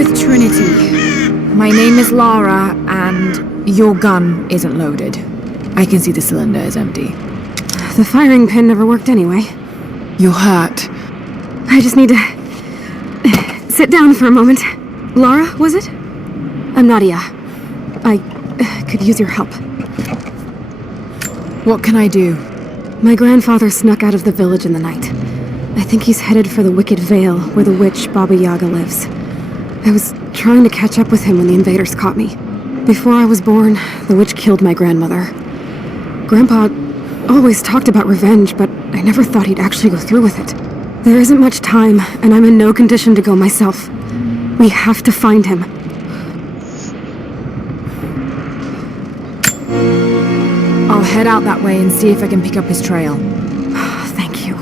with Trinity. My name is Lara, and your gun isn't loaded. I can see the cylinder is empty. The firing pin never worked anyway. You're hurt. I just need to sit down for a moment. Lara, was it? I'm Nadia. I could use your help. What can I do? My grandfather snuck out of the village in the night. I think he's headed for the Wicked Vale, where the witch Baba Yaga lives. I was trying to catch up with him when the invaders caught me. Before I was born, the witch killed my grandmother. Grandpa always talked about revenge, but I never thought he'd actually go through with it. There isn't much time, and I'm in no condition to go myself. We have to find him. I'll head out that way and see if I can pick up his trail. Thank you.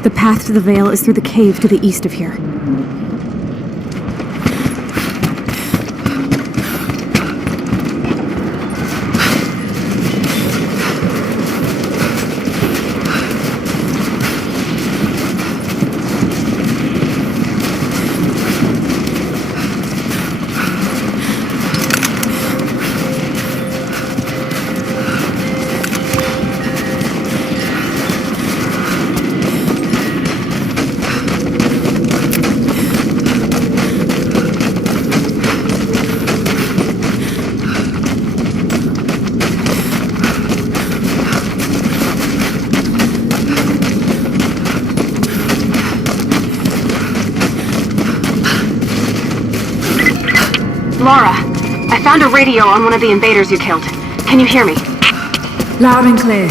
The path to the Vale is through the cave to the east of here. Lara, I found a radio on one of the invaders you killed. Can you hear me? Loud and clear.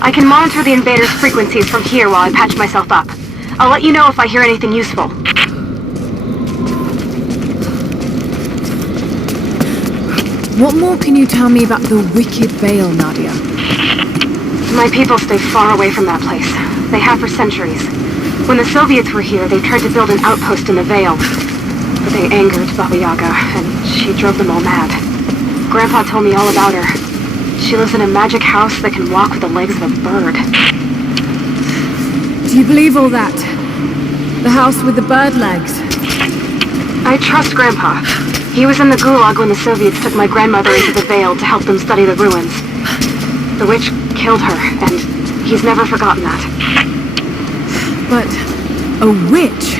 I can monitor the invaders' frequencies from here while I patch myself up. I'll let you know if I hear anything useful. What more can you tell me about the Wicked Vale, Nadia? My people stay far away from that place. They have for centuries. When the Soviets were here, they tried to build an outpost in the Vale. But they angered Baba Yaga, and she drove them all mad. Grandpa told me all about her. She lives in a magic house that can walk with the legs of a bird. Do you believe all that? The house with the bird legs? I trust Grandpa. He was in the Gulag when the Soviets took my grandmother into the Vale to help them study the ruins. The witch killed her, and he's never forgotten that. But a witch?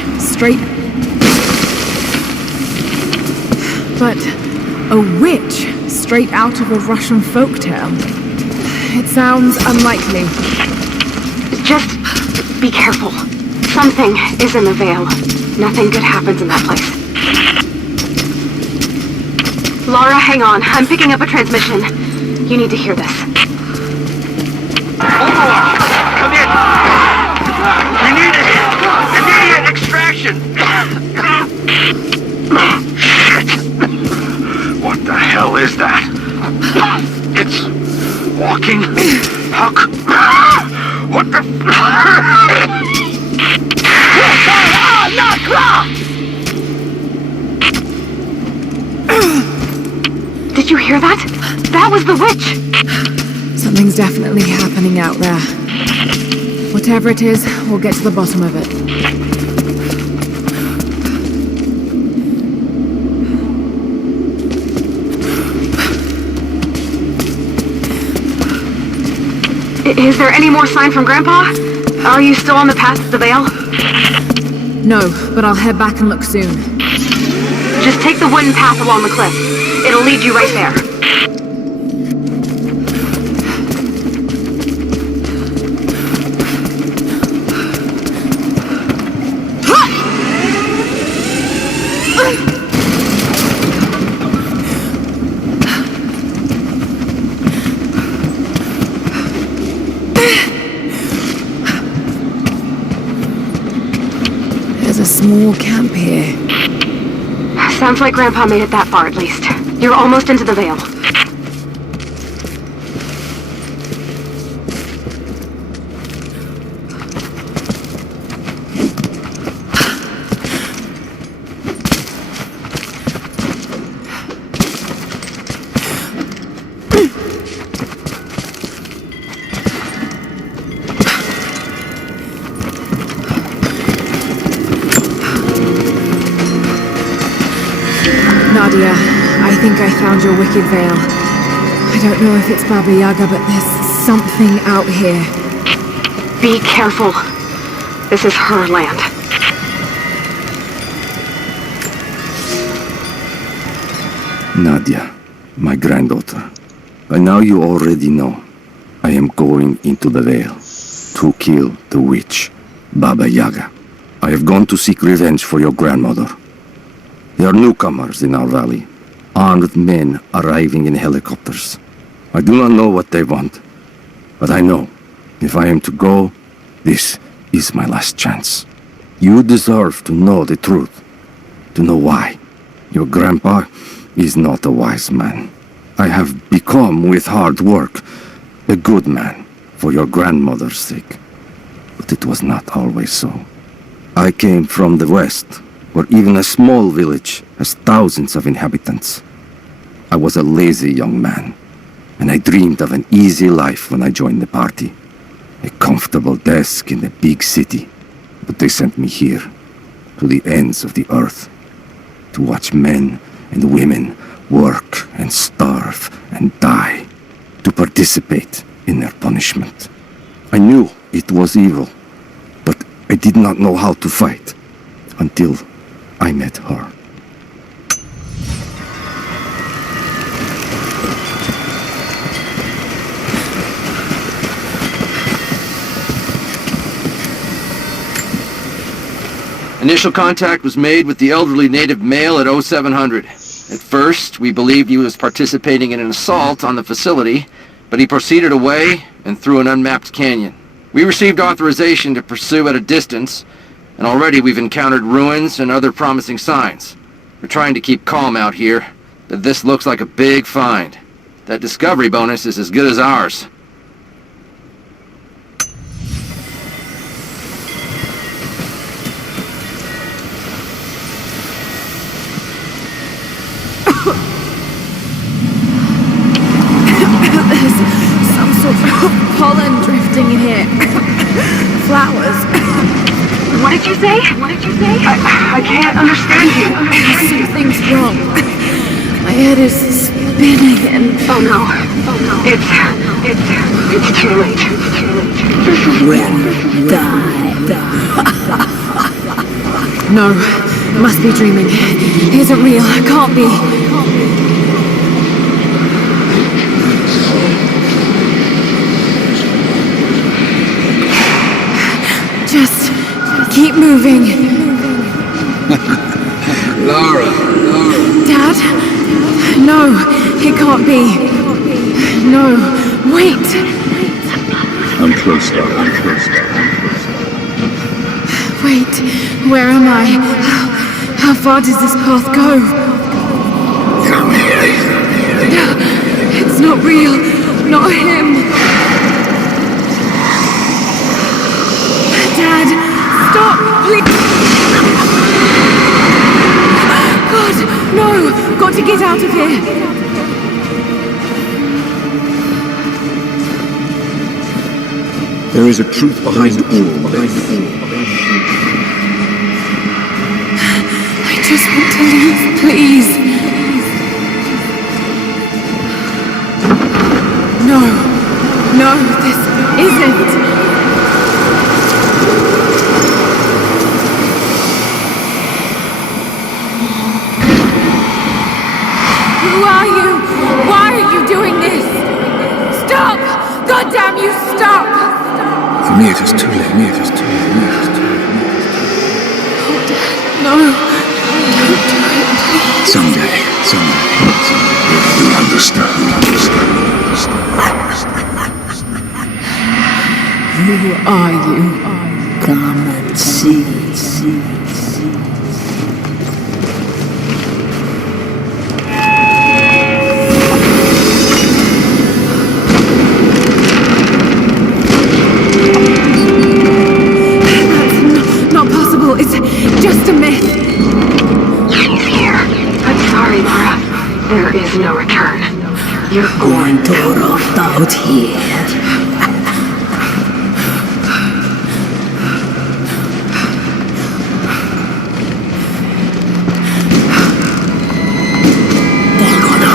Straight out of a Russian folktale. It sounds unlikely. Just be careful. Something is in the Vale. Nothing good happens in that place. Lara, hang on. I'm picking up a transmission. You need to hear this. Overwatch! Come in! We need immediate extraction! What the hell is that? It's walking? How what the Did you hear that? That was the witch! Something's definitely happening out there. Whatever it is, we'll get to the bottom of it. Is there any more sign from Grandpa? Are you still on the path to the Vale? No, but I'll head back and look soon. Just take the wooden path along the cliff. It'll lead you right there. There's a small camp here. Sounds like Grandpa made it that far, at least. You're almost into the Vale. think I found your Wicked Vale. I don't know if it's Baba Yaga, but there's something out here. Be careful. This is her land. Nadia, my granddaughter. By now you already know. I am going into the Vale to kill the witch, Baba Yaga. I have gone to seek revenge for your grandmother. There are newcomers in our valley, armed men arriving in helicopters. I do not know what they want, but I know if I am to go, this is my last chance. You deserve to know the truth, to know why. Your grandpa is not a wise man. I have become, with hard work, a good man for your grandmother's sake. But it was not always so. I came from the west, where even a small village has thousands of inhabitants. I was a lazy young man, and I dreamed of an easy life when I joined the party. A comfortable desk in the big city. But they sent me here, to the ends of the earth, to watch men and women work and starve and die, to participate in their punishment. I knew it was evil, but I did not know how to fight until I met her. Initial contact was made with the elderly native male at 0700. At first, we believed he was participating in an assault on the facility, but he proceeded away and through an unmapped canyon. We received authorization to pursue at a distance, and already we've encountered ruins and other promising signs. We're trying to keep calm out here, but this looks like a big find. That discovery bonus is as good as ours. Pollen drifting in here. Flowers. What did you say? What did you say? I can't understand you. Something's wrong. My head is spinning and... Oh no. Oh no. It's too late. When die. No, I must be dreaming. It isn't real. It can't be. Just keep moving. Lara. Dad? No, it can't be. No, wait. I'm close, Lara. I'm close. Wait, where am I? How far does this path go? Come here. It's not real. Not him. Dad, stop, please. God, no. Got to get out of here. There is a truth behind all this. I just want to leave, please. No, this isn't. Who are you? Why are you doing this? Stop! God damn you, stop! For me it is too late. No, don't do it, please. Someday. You'll understand. Who are you? Come and see. It's just a myth. She's here. I'm sorry, Lara. There is no return. You're Going to rot out here. They're gonna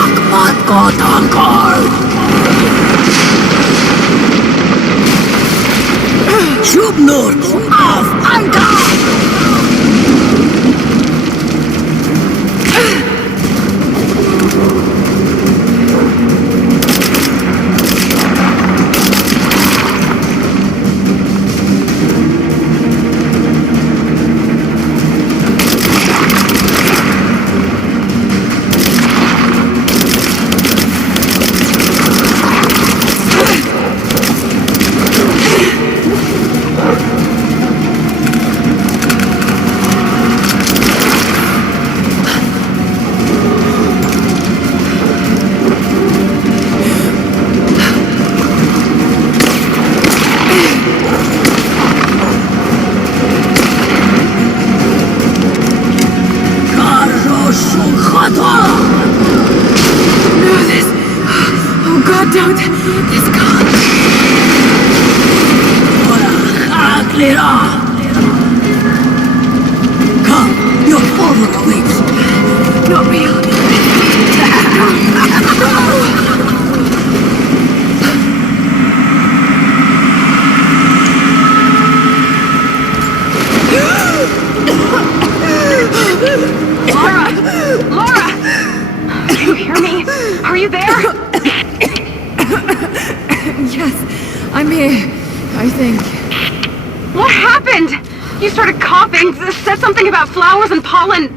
Flowers and pollen,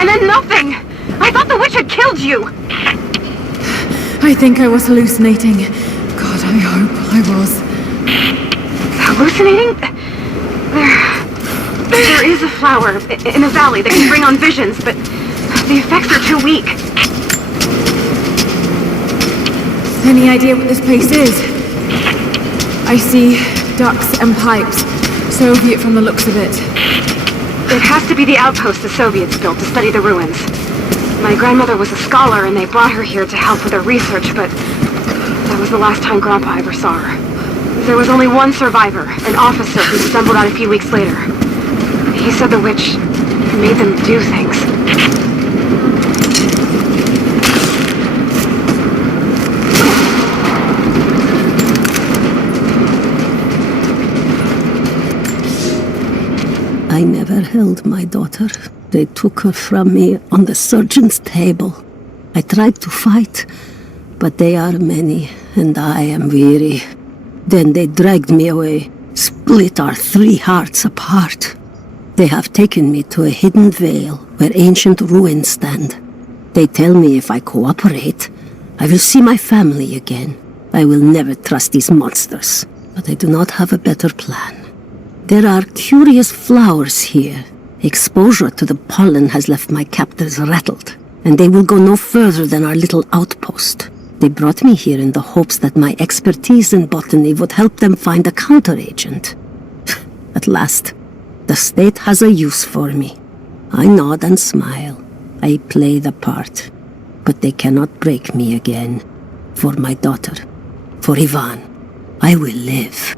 and then nothing. I thought the witch had killed you. I think I was hallucinating. God, I hope I was. Hallucinating? There is a flower in the valley that can bring on visions, but the effects are too weak. Any idea what this place is? I see ducks and pipes. Soviet from the looks of it. It has to be the outpost the Soviets built to study the ruins. My grandmother was a scholar and they brought her here to help with her research, but that was the last time Grandpa ever saw her. There was only one survivor, an officer who stumbled out a few weeks later. He said the witch made them do things. I never held my daughter. They took her from me on the surgeon's table. I tried to fight, but they are many, and I am weary. Then they dragged me away, split our 3 hearts apart. They have taken me to a hidden vale where ancient ruins stand. They tell me if I cooperate, I will see my family again. I will never trust these monsters, but I do not have a better plan. There are curious flowers here. Exposure to the pollen has left my captors rattled, and they will go no further than our little outpost. They brought me here in the hopes that my expertise in botany would help them find a counteragent. At last, the state has a use for me. I nod and smile. I play the part. But they cannot break me again. For my daughter, for Ivan, I will live.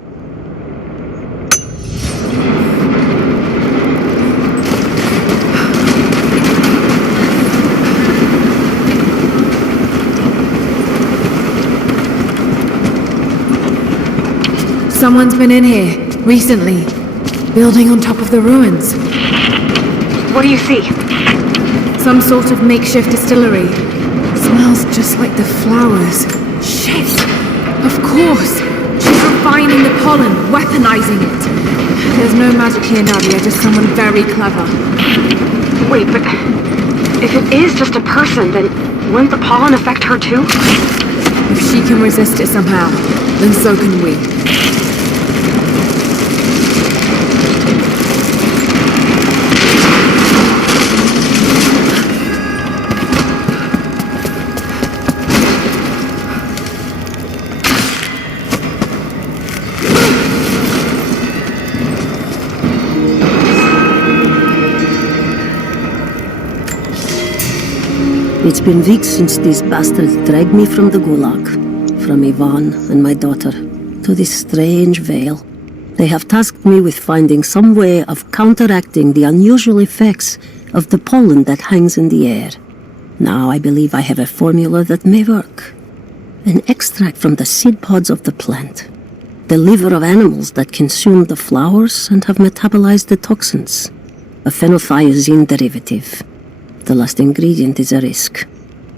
Someone's been in here, recently. Building on top of the ruins. What do you see? Some sort of makeshift distillery. Smells just like the flowers. Shit! Of course! She's refining the pollen, weaponizing it. There's no magic here, Nadia, just someone very clever. Wait, but if it is just a person, then wouldn't the pollen affect her too? If she can resist it somehow, then so can we. It's been weeks since these bastards dragged me from the Gulag, from Ivan and my daughter, to this strange vale. They have tasked me with finding some way of counteracting the unusual effects of the pollen that hangs in the air. Now I believe I have a formula that may work. An extract from the seed pods of the plant. The liver of animals that consume the flowers and have metabolized the toxins. A phenothiazine derivative. The last ingredient is a risk.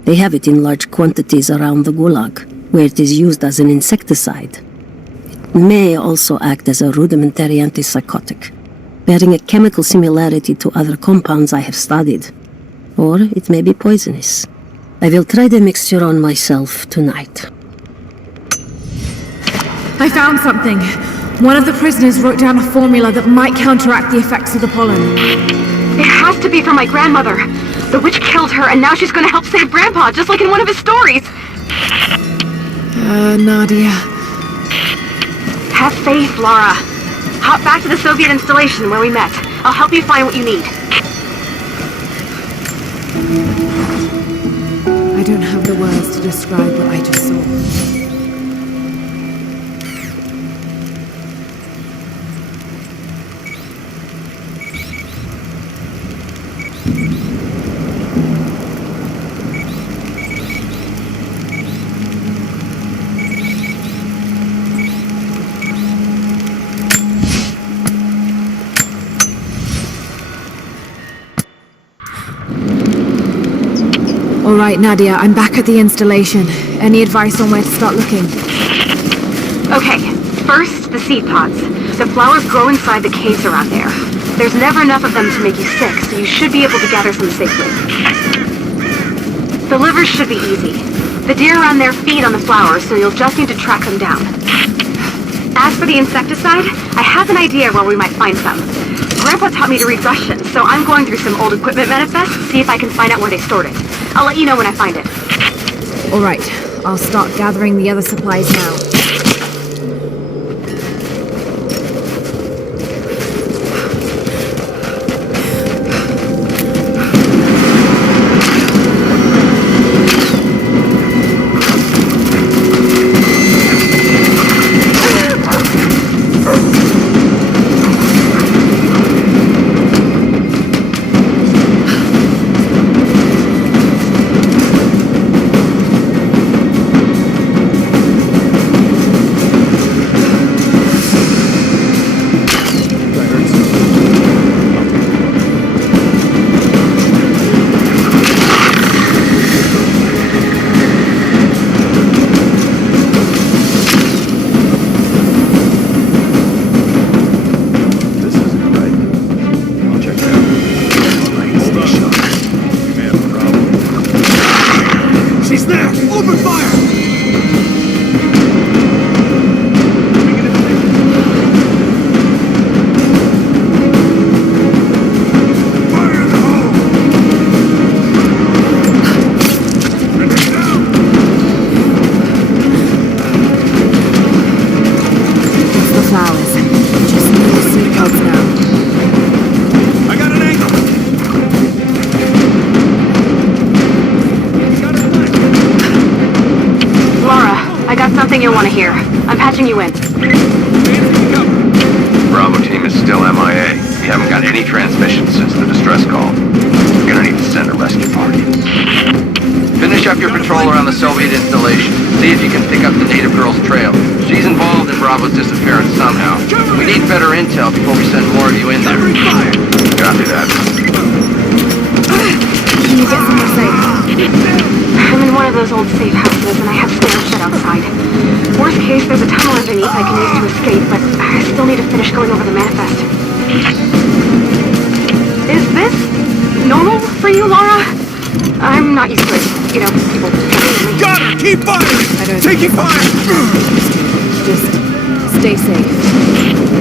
They have it in large quantities around the Gulag, where it is used as an insecticide. It may also act as a rudimentary antipsychotic, bearing a chemical similarity to other compounds I have studied. Or it may be poisonous. I will try the mixture on myself tonight. I found something. One of the prisoners wrote down a formula that might counteract the effects of the pollen. It has to be for my grandmother. The witch killed her, and now she's gonna help save Grandpa, just like in one of his stories. Nadia. Have faith, Lara. Hop back to the Soviet installation where we met. I'll help you find what you need. I don't have the words to describe what I just saw. All right, Nadia, I'm back at the installation. Any advice on where to start looking? Okay, first, the seed pods. The flowers grow inside the caves around there. There's never enough of them to make you sick, so you should be able to gather some safely. The livers should be easy. The deer around there feed on the flowers, so you'll just need to track them down. As for the insecticide, I have an idea where we might find some. Grandpa taught me to read Russian, so I'm going through some old equipment manifests to see if I can find out where they stored it. I'll let you know when I find it. All right, I'll start gathering the other supplies now. You'll want to hear. I'm patching you in. Bravo team is still MIA. We haven't got any transmissions since the distress call. We're gonna need to send a rescue party. Finish up your patrol around the Soviet installation. See if you can pick up the native girl's trail. She's involved in Bravo's disappearance somehow. We need better intel before we send more of you in there. Copy that. Can you get somewhere safe? I'm in one of those old safe houses, and I have stairs set outside. Worst case, there's a tunnel underneath I can use to escape, but I still need to finish going over the manifest. Is this normal for you, Lara? I'm not used to it. You know, people... Got her! Keep firing! Taking fire! Just stay safe.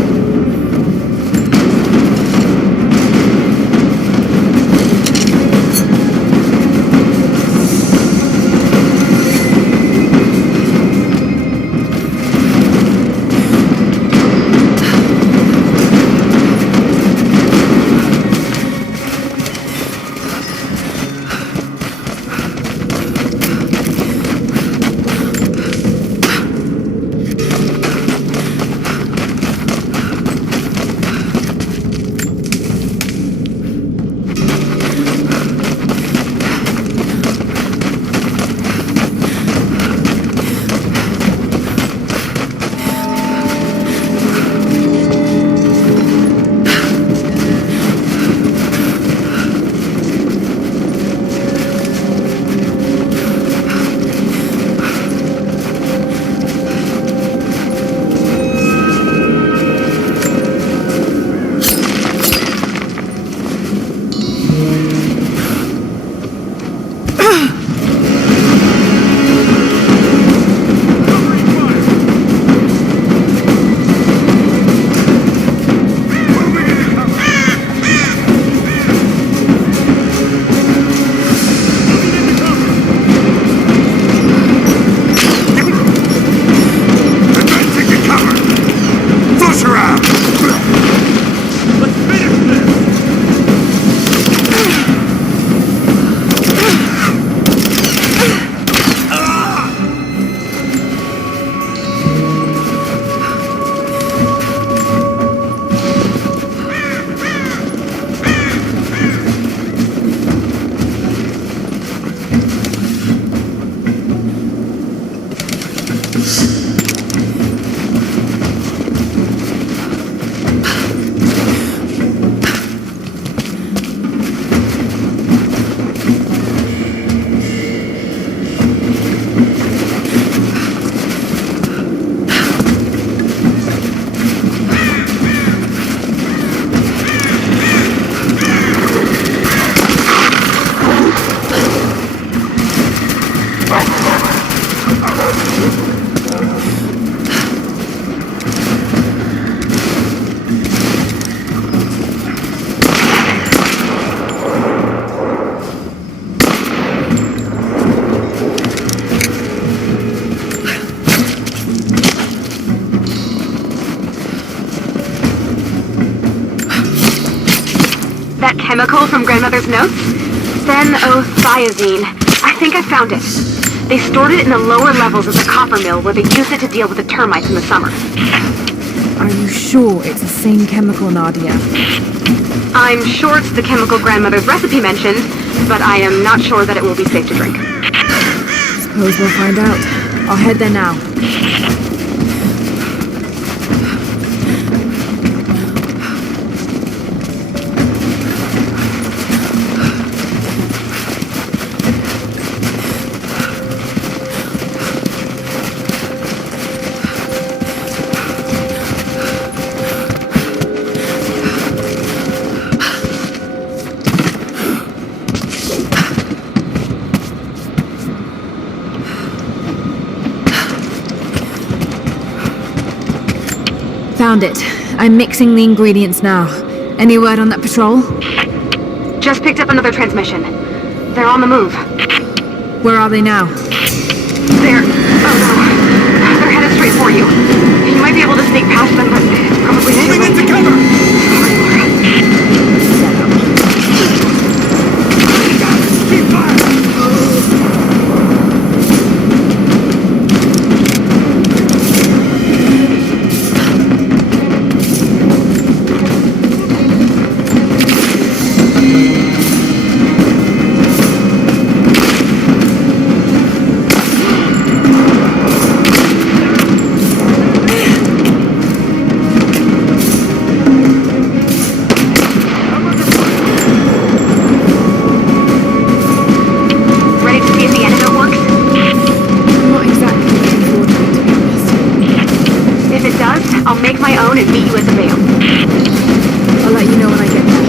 That chemical from Grandmother's notes? Phenothiazine. I think I found it. They stored it in the lower levels of the copper mill where they used it to deal with the termites in the summer. Are you sure it's the same chemical, Nadia? I'm sure it's the chemical Grandmother's recipe mentioned, but I am not sure that it will be safe to drink. Suppose we'll find out. I'll head there now. Found it. I'm mixing the ingredients now. Any word on that patrol? Just picked up another transmission. They're on the move. Where are they now? They're... oh no. They're headed straight for you. You might be able to sneak past them, but it's probably... Moving into cover! Sorry, Lara. Keep fire! I'll make my own and meet you at the Vale. I'll let you know when I get there.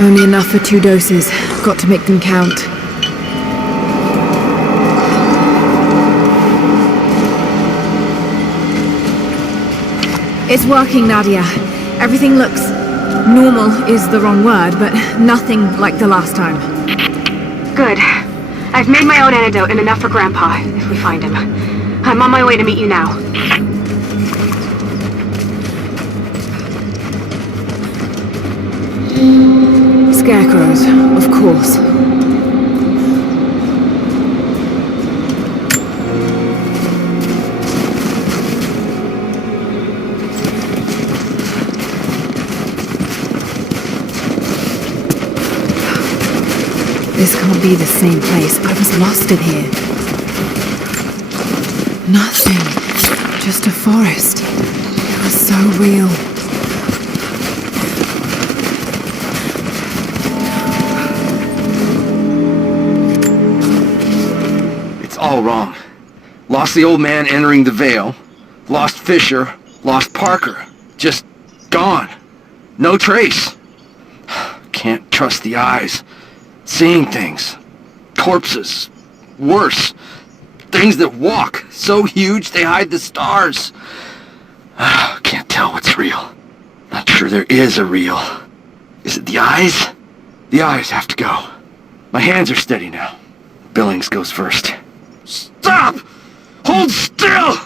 Only enough for 2 doses. Got to make them count. It's working, Nadia. Everything looks... normal is the wrong word, but nothing like the last time. Good. I've made my own antidote and enough for Grandpa, if we find him. I'm on my way to meet you now. Scarecrows, of course. This can't be the same place. I was lost in here. Nothing. Just a forest. It was so real. It's all wrong. Lost the old man entering the Vale. Lost Fisher. Lost Parker. Just gone. No trace. Can't trust the eyes. Seeing things. Corpses. Worse. Things that walk. So huge they hide the stars. Can't tell what's real. Not sure there is a real. Is it the eyes? The eyes have to go. My hands are steady now. Billings goes first. Stop! Hold still!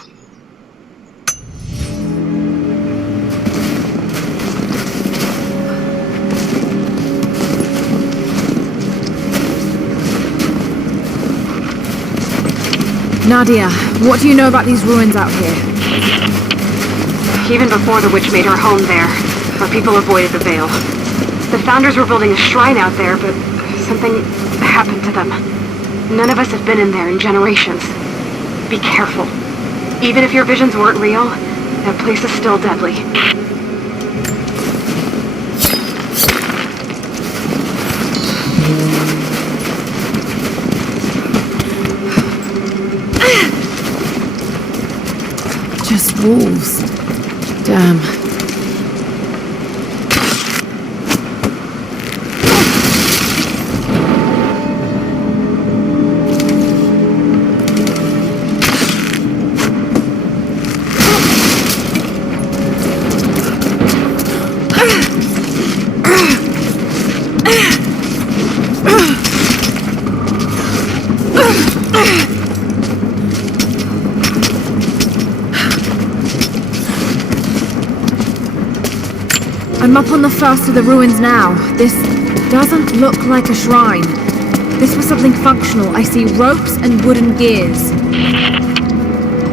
Nadia, what do you know about these ruins out here? Even before the witch made her home there, our people avoided the Vale. The founders were building a shrine out there, but something happened to them. None of us have been in there in generations. Be careful. Even if your visions weren't real, that place is still deadly. Just wolves. Damn. I'm up on the first of the ruins now. This doesn't look like a shrine. This was something functional. I see ropes and wooden gears.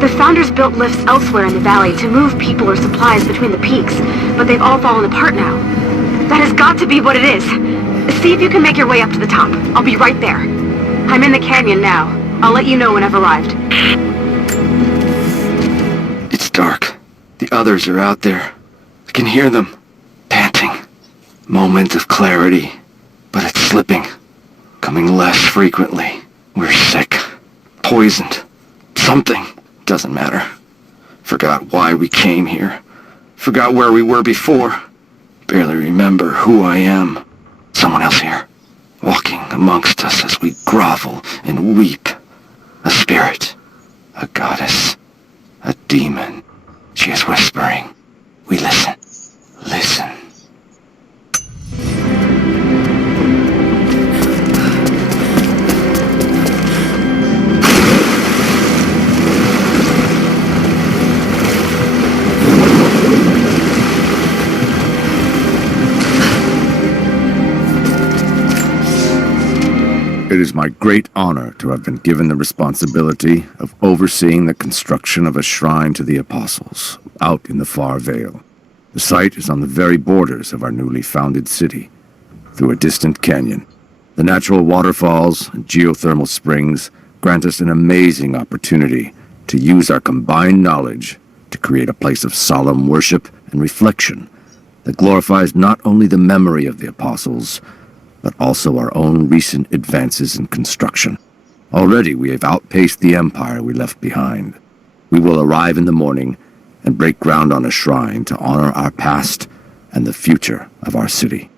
The founders built lifts elsewhere in the valley to move people or supplies between the peaks, but they've all fallen apart now. That has got to be what it is. See if you can make your way up to the top. I'll be right there. I'm in the canyon now. I'll let you know when I've arrived. It's dark. The others are out there. I can hear them. Panting. Moment of clarity. But it's slipping. Coming less frequently. We're sick. Poisoned. Something. Doesn't matter. Forgot why we came here. Forgot where we were before. Barely remember who I am. Someone else here. Walking amongst us as we grovel and weep. A spirit. A goddess. A demon. She is whispering. We listen. Listen. It is my great honor to have been given the responsibility of overseeing the construction of a shrine to the Apostles out in the far Vale. The site is on the very borders of our newly founded city, through a distant canyon. The natural waterfalls and geothermal springs grant us an amazing opportunity to use our combined knowledge to create a place of solemn worship and reflection that glorifies not only the memory of the Apostles, but also our own recent advances in construction. Already we have outpaced the empire we left behind. We will arrive in the morning and break ground on a shrine to honor our past and the future of our city.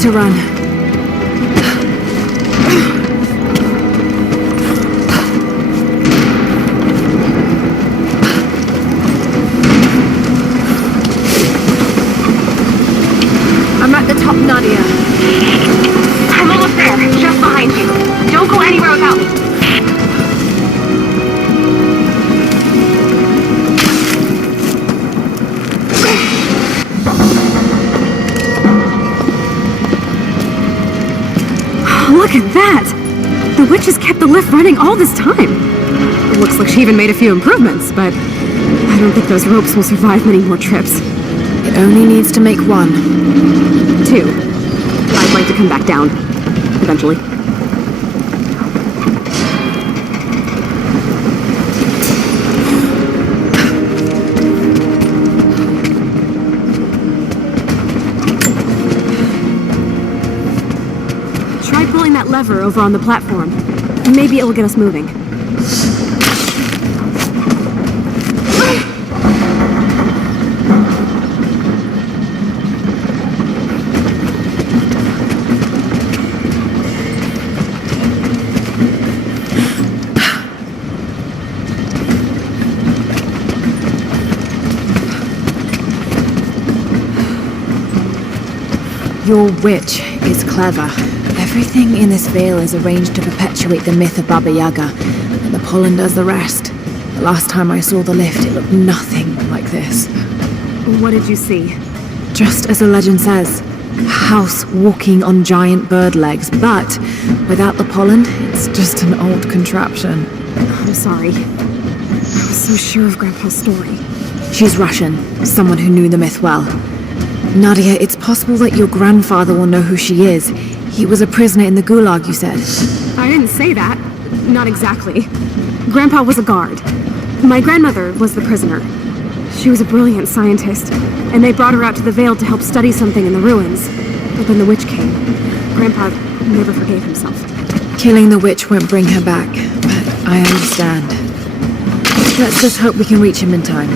better run. I'm at the top, Nadia. I'm almost there, just behind you. Don't go anywhere without me. Look at that! The witch has kept the lift running all this time. It looks like she even made a few improvements, but I don't think those ropes will survive many more trips. It only needs to make one. 2. I'd like to come back down. Eventually. Try pulling that lever over on the platform. Maybe it'll get us moving. Your witch is clever. Everything in this vale is arranged to perpetuate the myth of Baba Yaga, and the pollen does the rest. The last time I saw the lift, it looked nothing like this. What did you see? Just as the legend says, a house walking on giant bird legs, but without the pollen, it's just an old contraption. I'm sorry. I was so sure of Grandpa's story. She's Russian, someone who knew the myth well. Nadia, it's possible that your grandfather will know who she is. He was a prisoner in the Gulag, you said. I didn't say that. Not exactly. Grandpa was a guard. My grandmother was the prisoner. She was a brilliant scientist, and they brought her out to the Vale to help study something in the ruins. But then the witch came. Grandpa never forgave himself. Killing the witch won't bring her back, but I understand. Let's just hope we can reach him in time.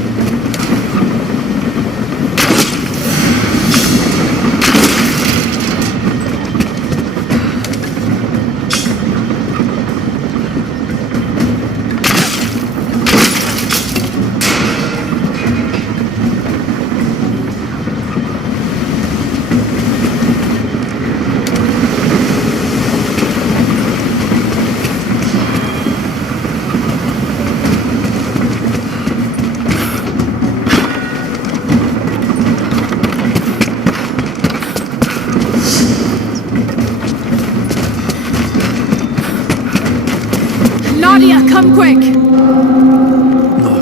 Nadia, come quick! No.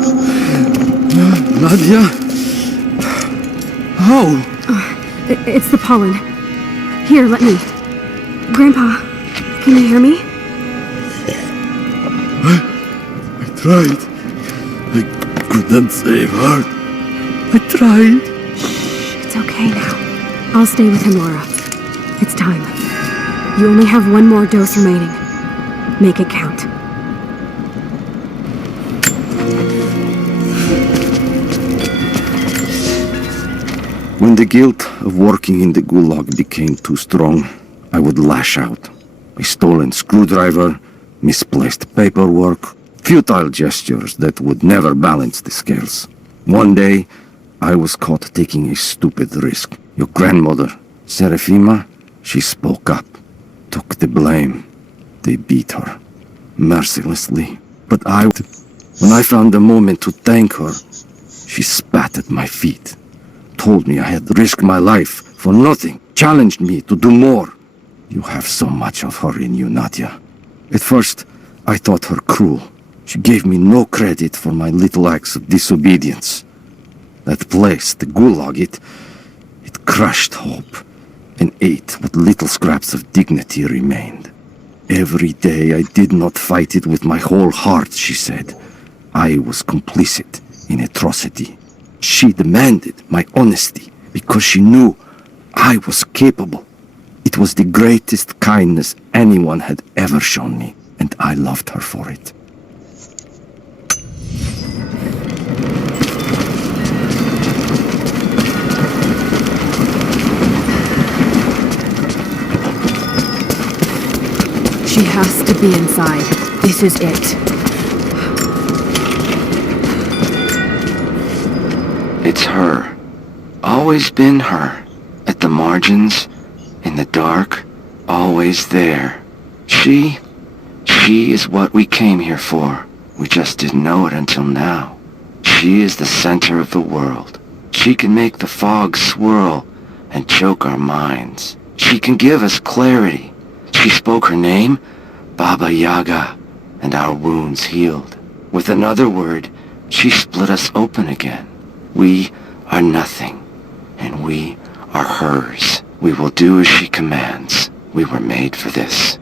Nadia? How? It's the pollen. Here, let me. Grandpa, can you hear me? I tried. I couldn't save her. I tried. It's okay now. I'll stay with him, Lara. It's time. You only have one more dose remaining. Make it count. When the guilt of working in the Gulag became too strong, I would lash out. A stolen screwdriver, misplaced paperwork, futile gestures that would never balance the scales. One day, I was caught taking a stupid risk. Your grandmother, Serafima, she spoke up, took the blame. They beat her, mercilessly. But when I found the moment to thank her, she spat at my feet. Told me I had risked my life for nothing, challenged me to do more. You have so much of her in you, Nadia. At first, I thought her cruel. She gave me no credit for my little acts of disobedience. That place, the Gulag, it crushed hope and ate what little scraps of dignity remained. Every day I did not fight it with my whole heart, she said. I was complicit in atrocity. She demanded my honesty because she knew I was capable. It was the greatest kindness anyone had ever shown me, and I loved her for it. She has to be inside. This is it. It's her. Always been her. At the margins, in the dark, always there. She is what we came here for. We just didn't know it until now. She is the center of the world. She can make the fog swirl and choke our minds. She can give us clarity. She spoke her name, Baba Yaga, and our wounds healed. With another word, she split us open again. We are nothing, and we are hers. We will do as she commands. We were made for this.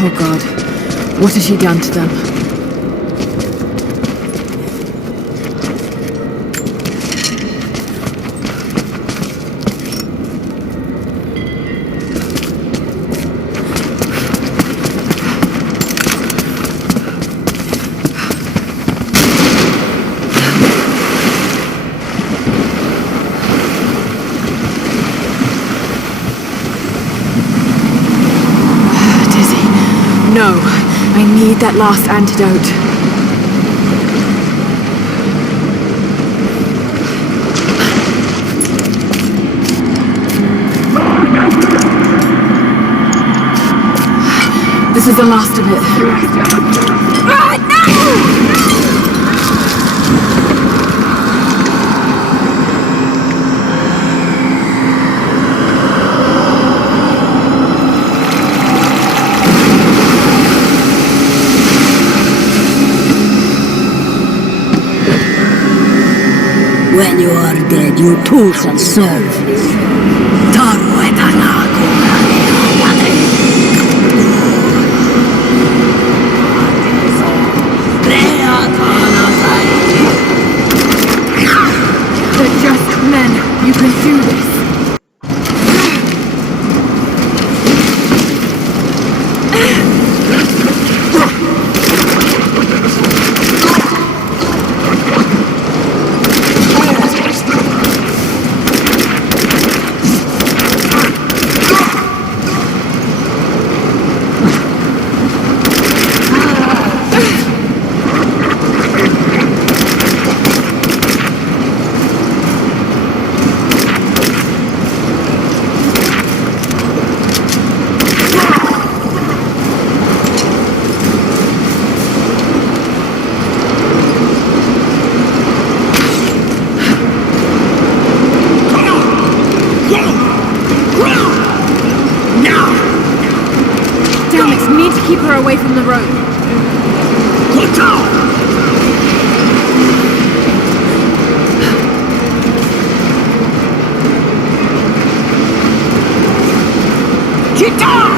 Oh God, what has she done to them? No, I need that last antidote. This is the last of it. No! When you are dead, you too shall serve. Taru et Anaku. They're just men. You can do this. Keep her away from the road. Put down! Get down!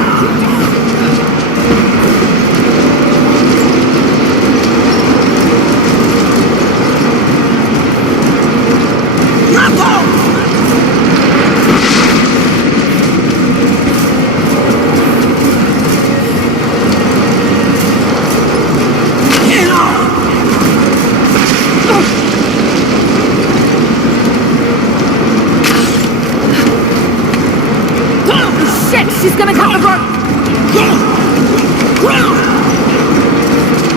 She's gonna cut the rope!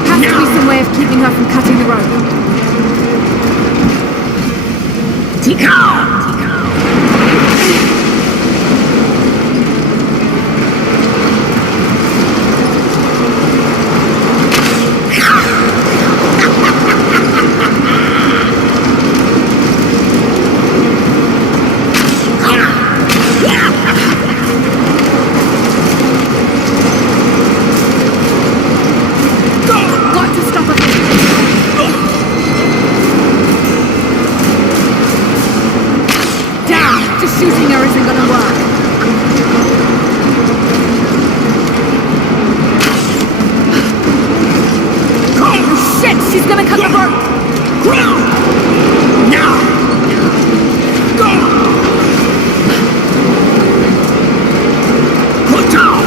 Has to be some way of keeping her from cutting the rope. Shooting her isn't gonna work. Oh shit, she's gonna cut the rope! Now! Go! Put down!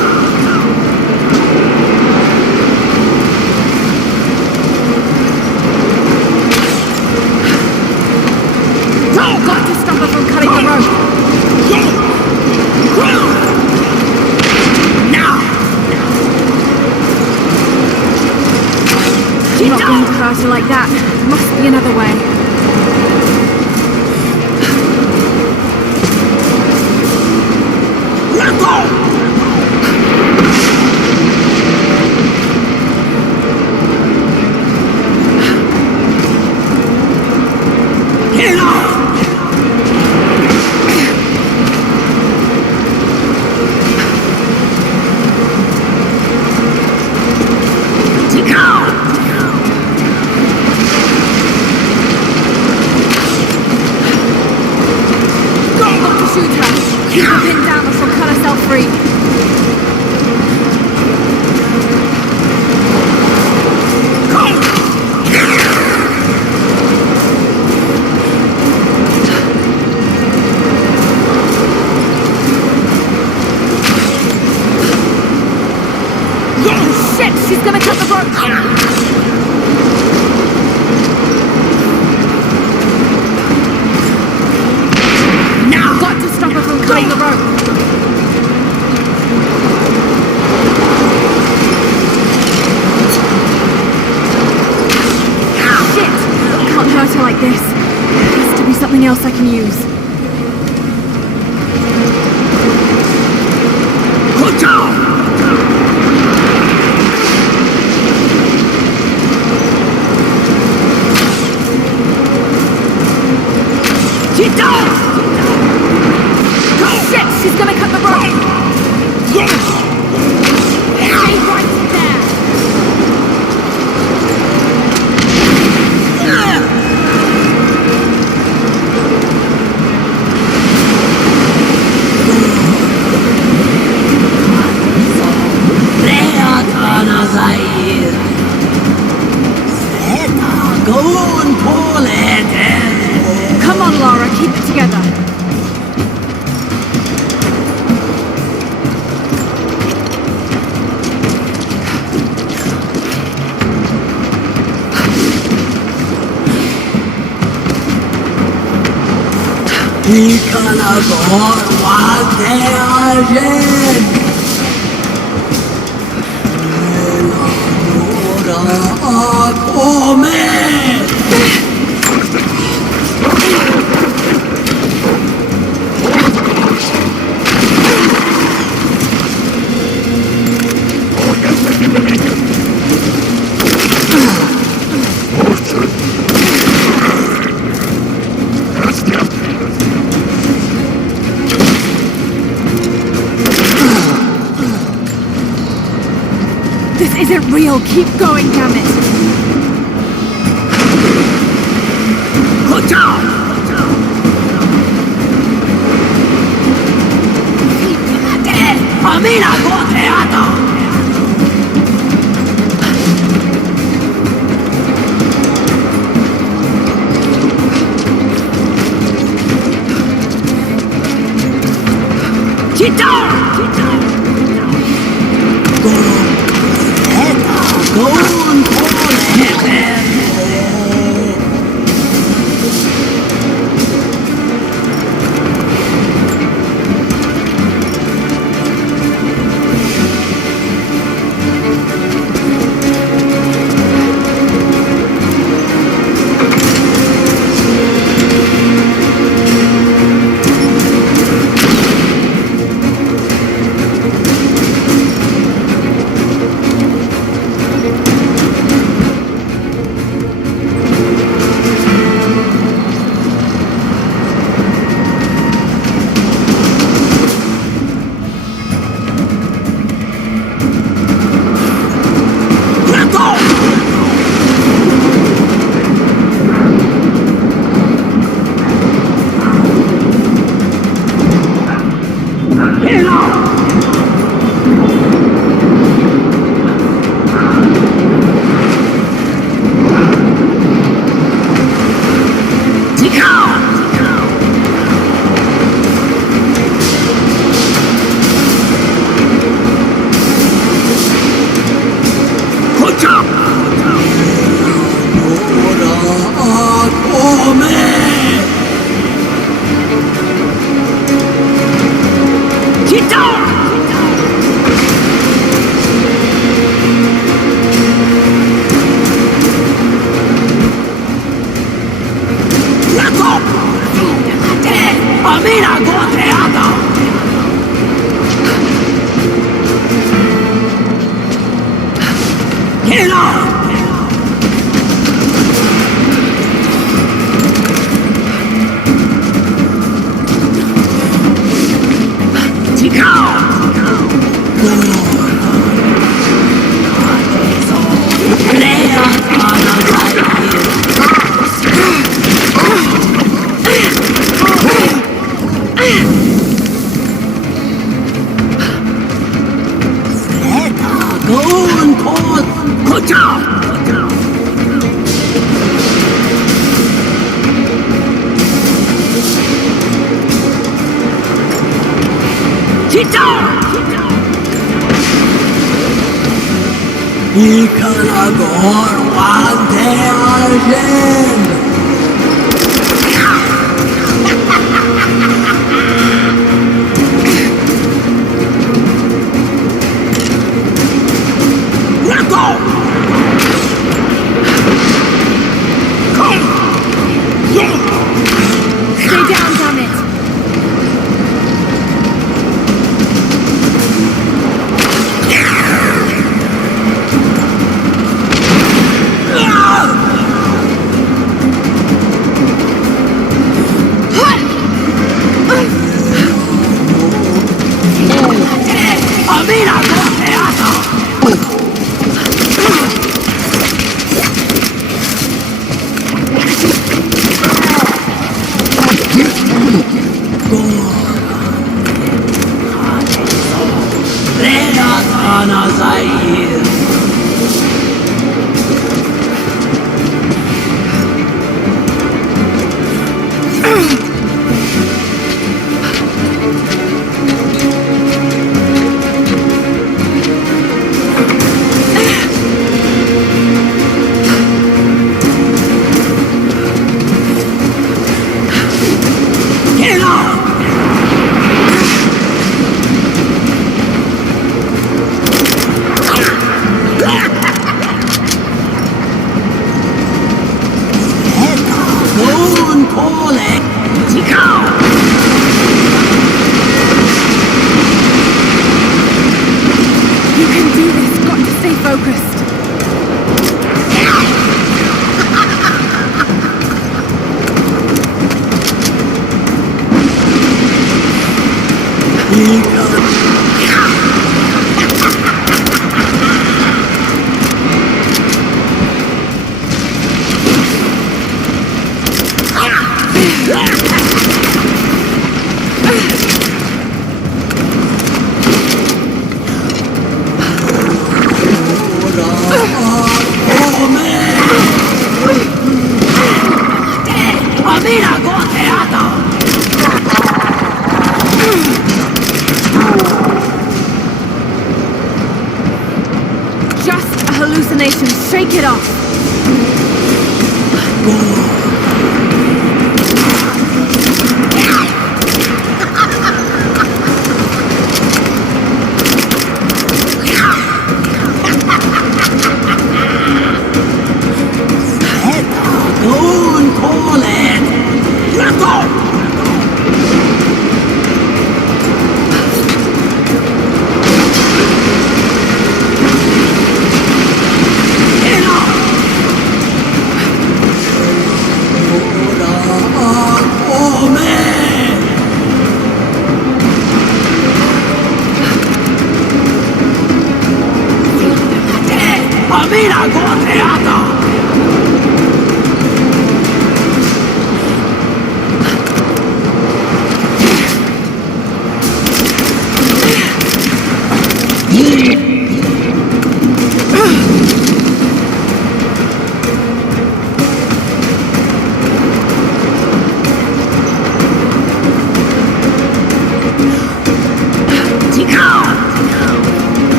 Got to stop her from cutting the rope! I'm not going to hurt her like that. Must be another way. Let go! She's gonna cut the rope! Now! Got to stop her from cutting the rope! Shit! Can't hurt her like this. There has to be something else I can use. Good job! Shit! She's gonna cut the rope! Stay right there! Come on, Lara, keep it together. This isn't real. Keep going, damn it. Good job! Famina Goteato! Stay down, damn it! You can do this. Got to stay focused. Just a hallucination. Shake it off.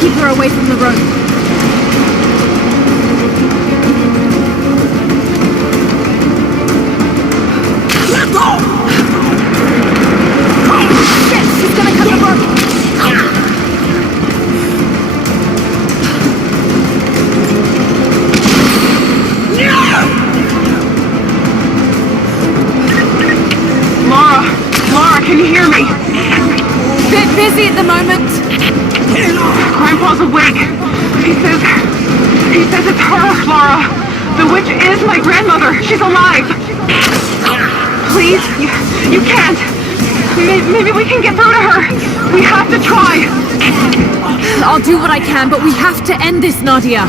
Keep her away from the road. Let go! Oh, shit! She's gonna cut the rope! Lara! Lara, can you hear me? Grandpa's awake. He says it's her, Lara. The witch is my grandmother. She's alive. Please, you can't. Maybe we can get through to her. We have to try. I'll do what I can, but we have to end this, Nadia.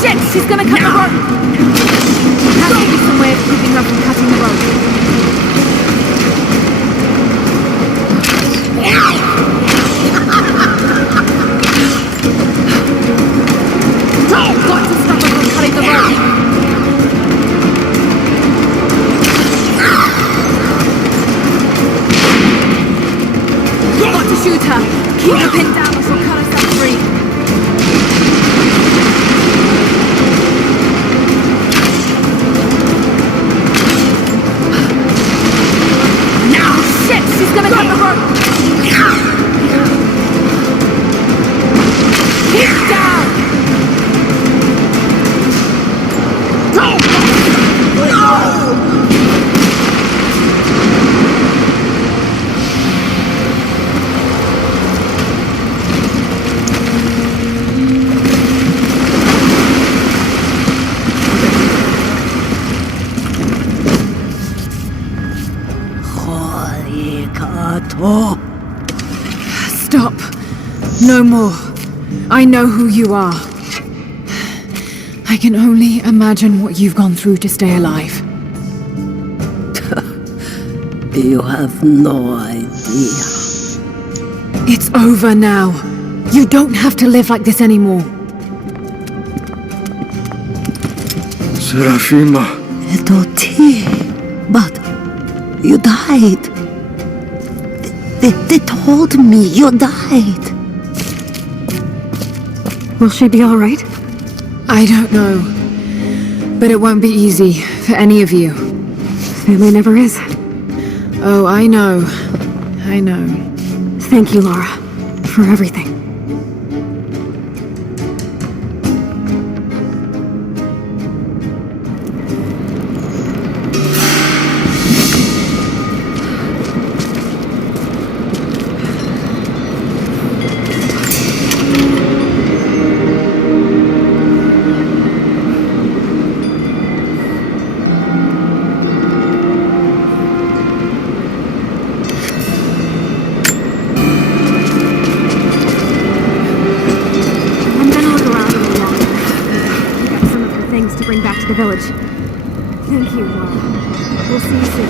Shit! She's gonna cut the rope! There has to be some way of keeping her from cutting the rope. Got to stop her from cutting the rope! Got to shoot her! Keep her pinned down or she'll cut herself free! She's gonna cut the rope! Keep down! Stop. No more. I know who you are. I can only imagine what you've gone through to stay alive. You have no idea. It's over now. You don't have to live like this anymore. Serafima. Doti, but you died. They told me you died. Will she be all right? I don't know. But it won't be easy for any of you. Family never is. Oh, I know. I know. Thank you, Lara, for everything. To bring back to the village. Thank you, Lara. We'll see you soon.